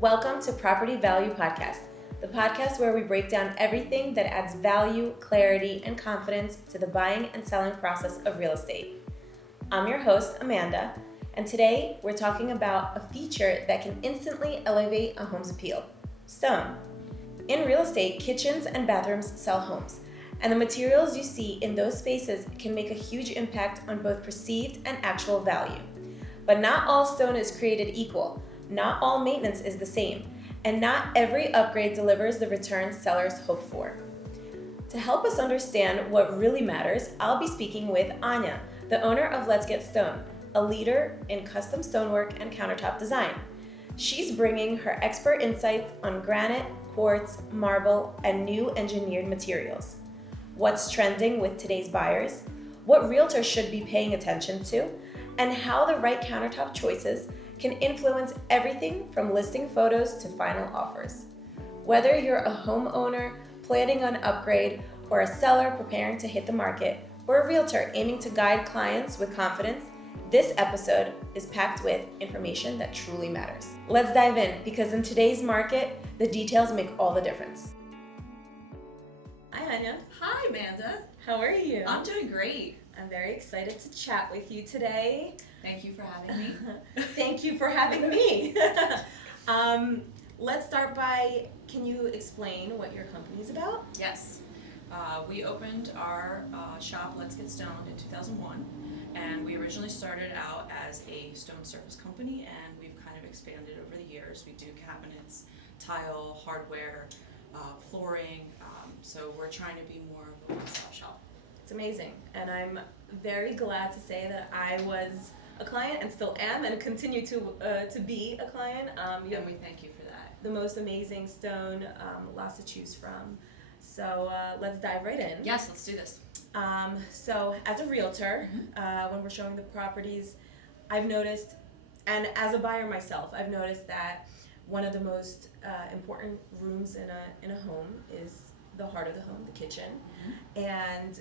Welcome to Property Value Podcast, the podcast where we break down everything that adds value, clarity, and confidence to the buying and selling process of real estate. I'm your host, Amanda, and today we're talking about a feature that can instantly elevate a home's appeal: stone. In real estate, kitchens and bathrooms sell homes, and the materials you see in those spaces can make a huge impact on both perceived and actual value. But not all stone is created equal. Not all maintenance is the same, and not every upgrade delivers the returns sellers hope for. To help us understand what really matters, I'll be speaking with Anya, the owner of Let's Get Stone, a leader in custom stonework and countertop design. She's bringing her expert insights on granite, quartz, marble, and new engineered materials. What's trending with today's buyers, what realtors should be paying attention to, and how the right countertop choices can influence everything from listing photos to final offers. Whether you're a homeowner planning on upgrade, or a seller preparing to hit the market, or a realtor aiming to guide clients with confidence, this episode is packed with information that truly matters. Let's dive in, because in today's market, the details make all the difference. Hi, Anya. Hi, Amanda. How are you? I'm doing great. I'm very excited to chat with you today. Thank you for having me. Thank you for having me. Let's start by, can you explain what your company is about? Yes. We opened our shop, Let's Get Stone, in 2001, and we originally started out as a stone surface company, and we've kind of expanded over the years. We do cabinets, tile, hardware, flooring, so we're trying to be more of a one-stop shop. It's amazing, and I'm very glad to say that I was a client and still am and continue to be a client. And we thank you for that. The most amazing stone, lots to choose from. So let's dive right in. Yes, let's do this. So as a realtor, when we're showing the properties, I've noticed, and as a buyer myself, I've noticed that one of the most important rooms in a home is the heart of the home, the kitchen. And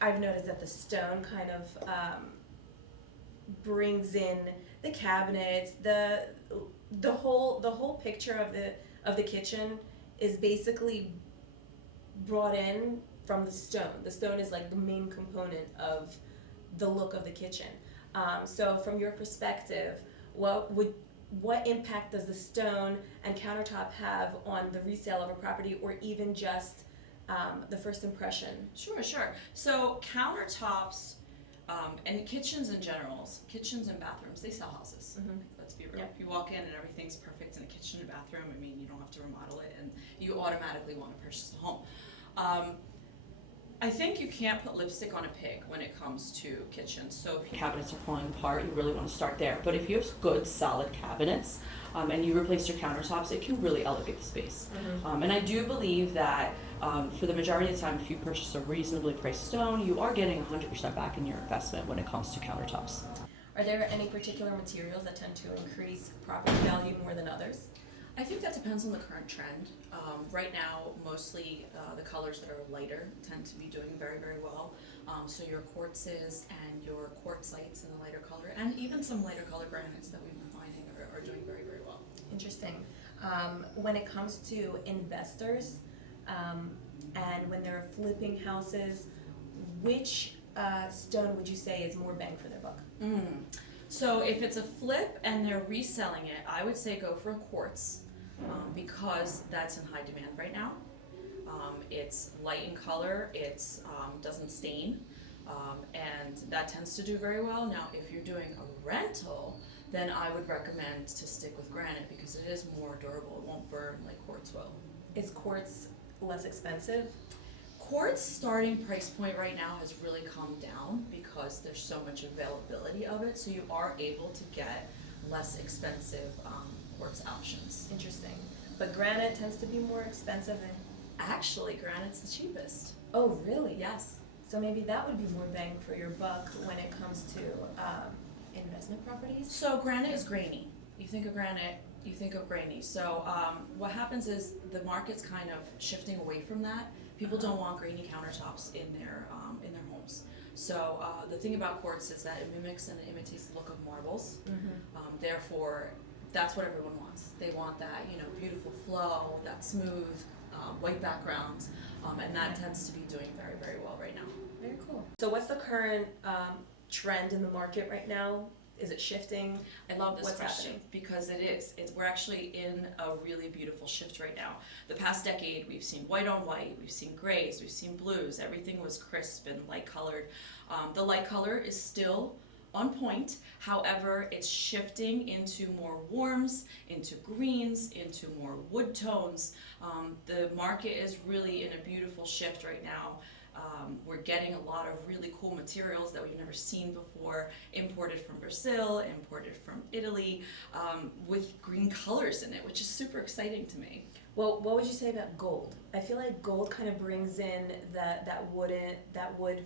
I've noticed that the stone kind of brings in the cabinets, the whole picture of the kitchen is basically brought in from the stone. The stone is like the main component of the look of the kitchen. So from your perspective, what impact does the stone and countertop have on the resale of a property, or even just the first impression? Sure. So countertops and kitchens in general, kitchens and bathrooms, they sell houses. Let's be real. Yep. If you walk in and everything's perfect in a kitchen and bathroom, I mean, you don't have to remodel it, and you automatically want to purchase a home. I think you can't put lipstick on a pig when it comes to kitchens. So if your cabinets are falling apart, you really want to start there. But if you have good, solid cabinets, and you replace your countertops, it can really elevate the space. And I do believe that for the majority of the time, if you purchase a reasonably priced stone, you are getting 100% back in your investment when it comes to countertops. Are there any particular materials that tend to increase property value more than others? I think that depends on the current trend. Right now, mostly the colors that are lighter tend to be doing very, very well. So your quartzes and your quartzites in a lighter color, and even some lighter color granites that we've been finding are doing very, very well. Interesting. When it comes to investors, and when they're flipping houses, which stone would you say is more bang for their buck? So if it's a flip and they're reselling it, I would say go for a quartz, because that's in high demand right now. It's light in color, it's doesn't stain, and that tends to do very well. Now, if you're doing a rental, then I would recommend to stick with granite, because it is more durable. It won't burn like quartz will. Is quartz less expensive? Quartz starting price point right now has really come down because there's so much availability of it, so you are able to get less expensive quartz options. Interesting. But granite tends to be more expensive than... Actually, granite's the cheapest. Oh, really? Yes. So maybe that would be more bang for your buck when it comes to investment properties? So granite is grainy. You think of granite, you think of grainy. So what happens is the market's kind of shifting away from that. People don't want grainy countertops in their homes. So the thing about quartz is that it mimics and it imitates the look of marbles. Therefore, that's what everyone wants. They want that, you know, beautiful flow, that smooth, white background, and that tends to be doing very, very well right now. Very cool. So what's the current trend in the market right now? Is it shifting? I love this What's question happening? because it is. We're actually in a really beautiful shift right now. The past decade, we've seen white on white, we've seen grays, we've seen blues. Everything was crisp and light colored. The light color is still on point. However, it's shifting into more warms, into greens, into more wood tones. The market is really in a beautiful shift right now. We're getting a lot of really cool materials that we've never seen before, imported from Brazil, imported from Italy, with green colors in it, which is super exciting to me. Well, what would you say about gold? I feel like gold kind of brings in that wood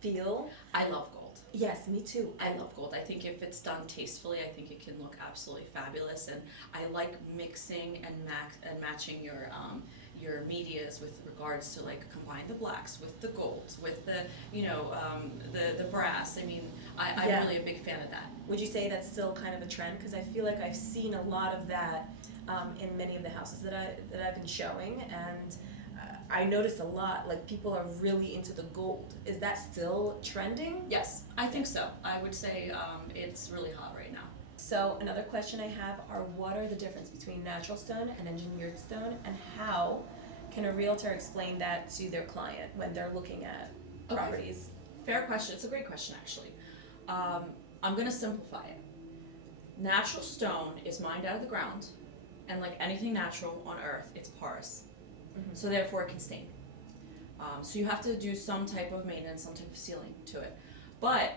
feel. I love gold. Yes, me too. I love gold. I think if it's done tastefully, I think it can look absolutely fabulous. And I like mixing and matching your medias with regards to like combine the blacks with the golds, with the the brass. I mean, I'm Yeah. really a big fan of that. Would you say that's still kind of a trend? Because I feel like I've seen a lot of that in many of the houses that I've been showing, and I noticed a lot, like people are really into the gold. Is that still trending? Yes, I think so. I would say it's really hot right now. So another question I have are, what are the difference between natural stone and engineered stone, and how can a realtor explain that to their client when they're looking at Okay. properties? Fair question. It's a great question, actually. I'm going to simplify it. Natural stone is mined out of the ground, and like anything natural on earth, it's porous. Mhm. So therefore it can stain. So you have to do some type of maintenance, some type of sealing to it. But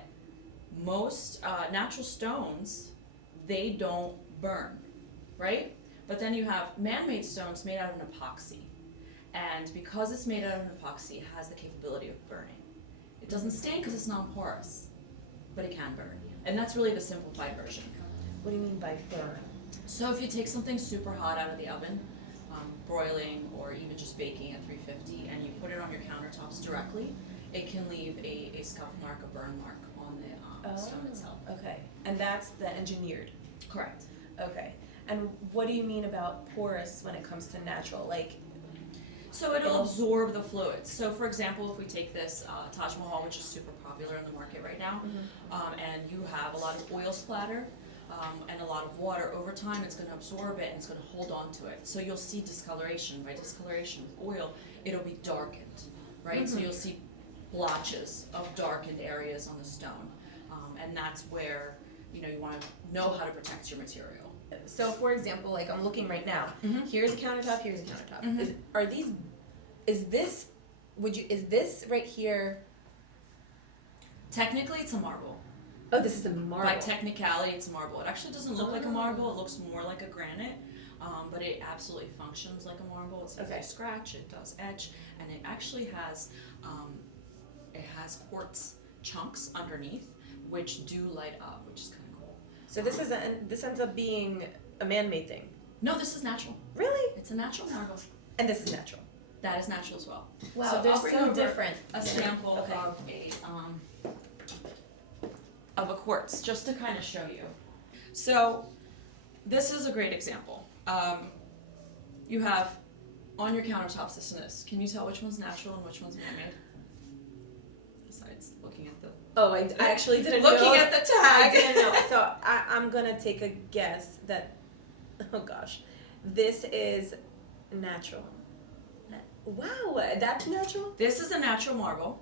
most natural stones, they don't burn, right? But then you have man-made stones made out of an epoxy. And because it's made out of an epoxy, it has the capability of burning. It doesn't stain because it's non-porous, but it can burn. And that's really the simplified version. What do you mean by burn? So if you take something super hot out of the oven, broiling or even just baking at 350, and you put it on your countertops directly, it can leave a scuff mark, a burn mark on the stone itself. Okay, and that's the engineered. Correct. Okay, and what do you mean about porous when it comes to natural? Like, So it'll absorb the fluids. So for example, if we take this Taj Mahal, which is super popular in the market right now, and you have a lot of oil splatter and a lot of water, over time it's going to absorb it and it's going to hold on to it. So you'll see discoloration, right? Discoloration with oil, it'll be darkened, right? So you'll see blotches of darkened areas on the stone. And that's where, you want to know how to protect your material. so for example, like I'm looking right now. Here's a countertop. Here's a countertop. Mhm. Is this right here? Technically, it's a marble. Oh, this is a marble. By technicality, it's a marble. It actually doesn't look like a marble. It looks more like a granite, but it absolutely functions like a marble. It's easy to scratch. It does etch, and it actually has quartz chunks underneath, which do light up, which is kind of cool. So this ends up being a man-made thing. No, this is natural. Really? It's a natural marble. And this is natural. That is natural as well. Wow, So they're I'll bring so over different. A sample Okay. of a quartz, just to kind of show you. So this is a great example. You have on your countertops this and this. Can you tell which one's natural and which one's man-made? Besides looking at the Oh, I actually didn't looking know. at the I tag. didn't know. So I'm gonna take a guess that, oh gosh, this is natural. Wow, that's natural? This is a natural marble,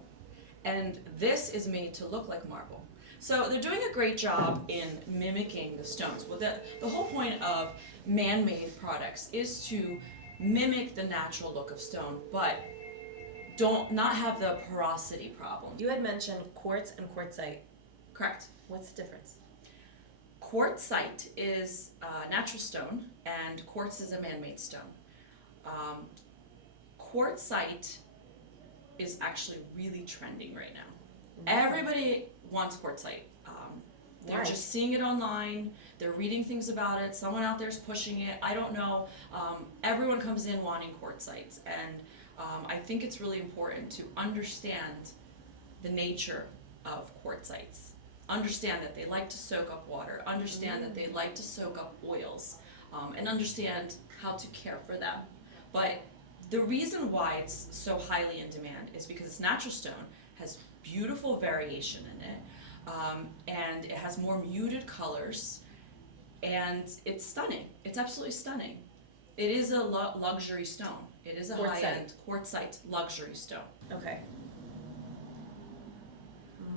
and this is made to look like marble. So they're doing a great job in mimicking the stones. Well, the whole point of man-made products is to mimic the natural look of stone, but not have the porosity problem. You had mentioned quartz and quartzite. Correct. What's the difference? Quartzite is natural stone, and quartz is a man-made stone. Quartzite is actually really trending right now. Everybody wants quartzite. They're Why? just seeing it online. They're reading things about it. Someone out there's pushing it. I don't know. Everyone comes in wanting quartzites, and I think it's really important to understand the nature of quartzites. understand that they like to soak up water, understand that they like to soak up oils, and understand how to care for them. But the reason why it's so highly in demand is because it's natural stone, has beautiful variation in it, and it has more muted colors, and it's stunning. It's absolutely stunning. It is a luxury stone. It is a high-end quartzite luxury stone. Okay.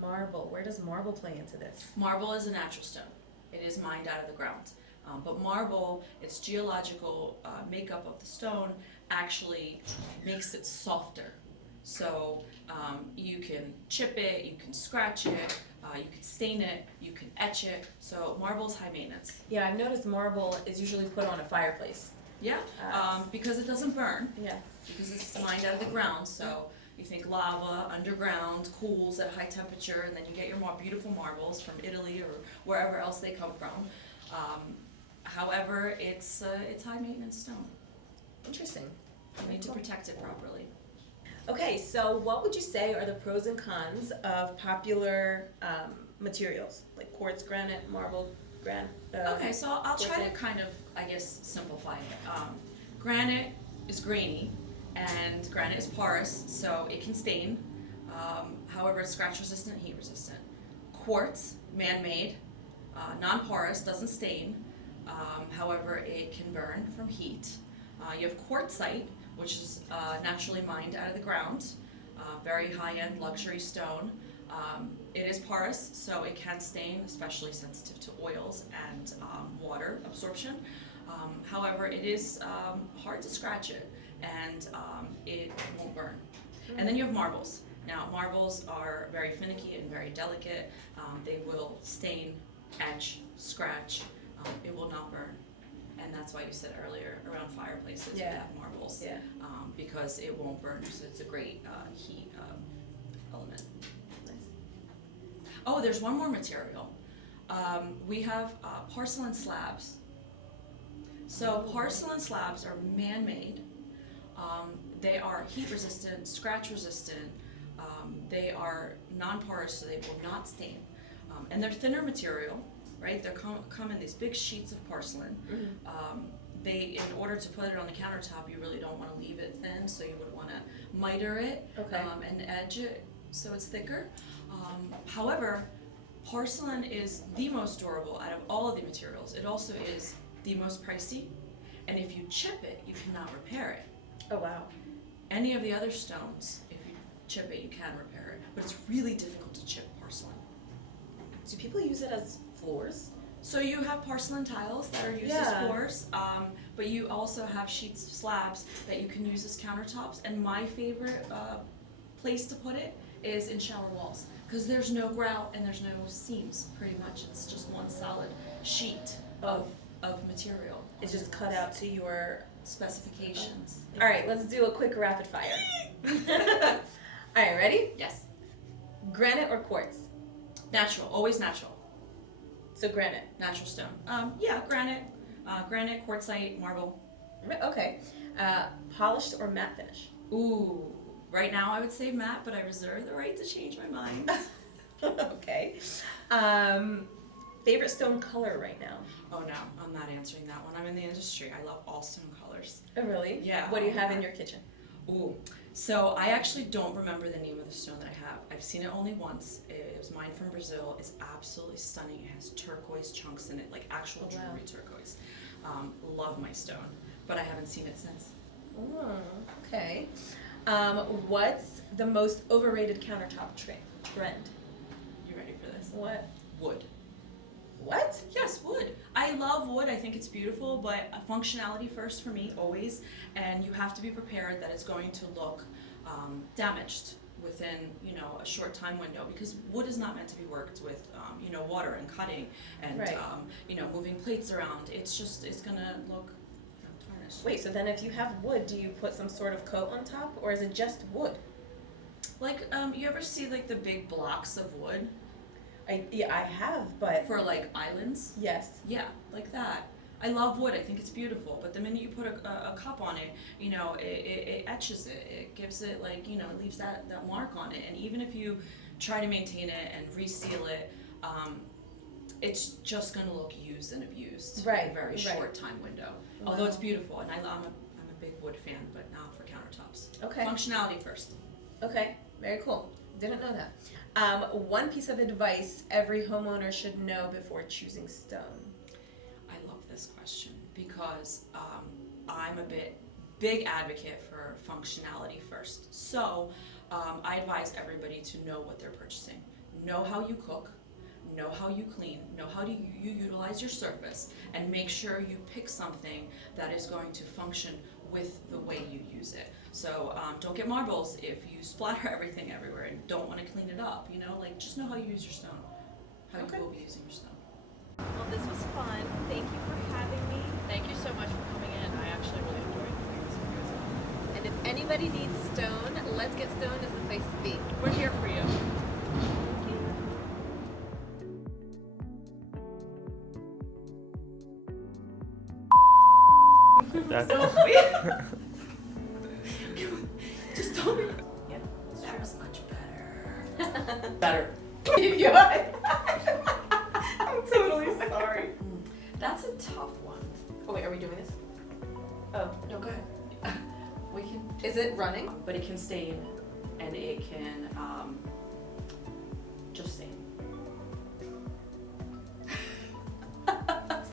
Marble. Where does marble play into this? Marble is a natural stone. It is mined out of the ground. But marble, its geological makeup of the stone actually makes it softer. So you can chip it, you can scratch it, you can stain it, you can etch it. So marble's high maintenance. Yeah, I've noticed marble is usually put on a fireplace. Yeah, because it doesn't burn. Yeah. Because it's mined out of the ground. So you think lava underground cools at high temperature, and then you get your more beautiful marbles from Italy or wherever else they come from. However, it's high maintenance stone. Interesting. You need to protect it properly. Okay, so what would you say are the pros and cons of popular materials like quartz, granite, marble, Okay, so I'll try to kind of, I guess, simplify it. Granite is grainy, and granite is porous, so it can stain. However, it's scratch resistant, heat resistant. Quartz, man-made, non-porous, doesn't stain. However, it can burn from heat. You have quartzite, which is naturally mined out of the ground, very high-end luxury stone. It is porous, so it can stain, especially sensitive to oils and water absorption. However, it is hard to scratch it, and it won't burn. And then you have marbles. Now, marbles are very finicky and very delicate. They will stain, etch, scratch. It will not burn. And that's why you said earlier, around fireplaces, you have marbles. Yeah. Because it won't burn, so it's a great heat element. Oh, there's one more material. We have porcelain slabs. So porcelain slabs are man-made. They are heat resistant, scratch resistant. They are non-porous, so they will not stain. And they're thinner material, right? They come in these big sheets of porcelain. In order to put it on the countertop, you really don't want to leave it thin, so you would want to miter it and edge it so it's thicker. However, porcelain is the most durable out of all of the materials. It also is the most pricey, and if you chip it, you cannot repair it. Oh, wow. Any of the other stones, if you chip it, you can repair it, but it's really difficult to chip porcelain. Do people use it as floors? So you have porcelain tiles that are used as floors, but you also have sheets of slabs that you can use as countertops, and my favorite place to put it is in shower walls, because there's no grout and there's no seams, pretty much. It's just one solid sheet of material. It's just cut out to your specifications. All right, let's do a quick rapid fire. All right, ready? Yes. Granite or quartz? Natural, always natural. So granite. Natural stone. Yeah, granite, quartzite, marble. Okay. Polished or matte finish? Ooh, right now I would say matte, but I reserve the right to change my mind. Okay. Favorite stone color right now? Oh no, I'm not answering that one. I'm in the industry. I love all stone colors. Oh really? Yeah. What do you have in your kitchen? Ooh, so I actually don't remember the name of the stone that I have. I've seen it only once. It was mined from Brazil. It's absolutely stunning. It has turquoise chunks in it, like actual jewelry turquoise. Love my stone, but I haven't seen it since. Oh, okay. What's the most overrated countertop trend? You ready for this? What? Wood. What? Yes, wood. I love wood. I think it's beautiful, but functionality first for me, always. And you have to be prepared that it's going to look damaged within, a short time window, because wood is not meant to be worked with, water and cutting and, moving plates around. It's gonna look tarnished. Wait, so then if you have wood, do you put some sort of coat on top, or is it just wood? Like, you ever see like the big blocks of wood? I have, but... For like islands? Yes. Yeah, like that. I love wood. I think it's beautiful. But the minute you put a cup on it, it etches it. It gives it it leaves that mark on it. And even if you try to maintain it and reseal it, it's just going to look used and abused Right, in a very right. short time window. Although it's beautiful, and I'm a big wood fan, but not for countertops. Okay. Functionality first. Okay, very cool. Didn't know that. One piece of advice every homeowner should know before choosing stone. I love this question because I'm a big advocate for functionality first. So I advise everybody to know what they're purchasing. Know how you cook, know how you clean, know how you utilize your surface, and make sure you pick something that is going to function with the way you use it. So don't get marbles if you splatter everything everywhere and don't want to clean it up. Like just know how you use your stone, how Okay. you will be using your stone. Well, this was fun. Thank you for having me. Thank you so much for coming in. I actually really enjoyed doing this with you as well. And if anybody needs stone, Let's Get Stone is the place to be. We're here for you. That's Just tell me. Yeah, that was much better. Better. Yeah. I'm totally sorry. That's a tough one. Oh wait, are we doing this? Oh, No, go ahead. We can, is it running? but it can stain, and it can just stain.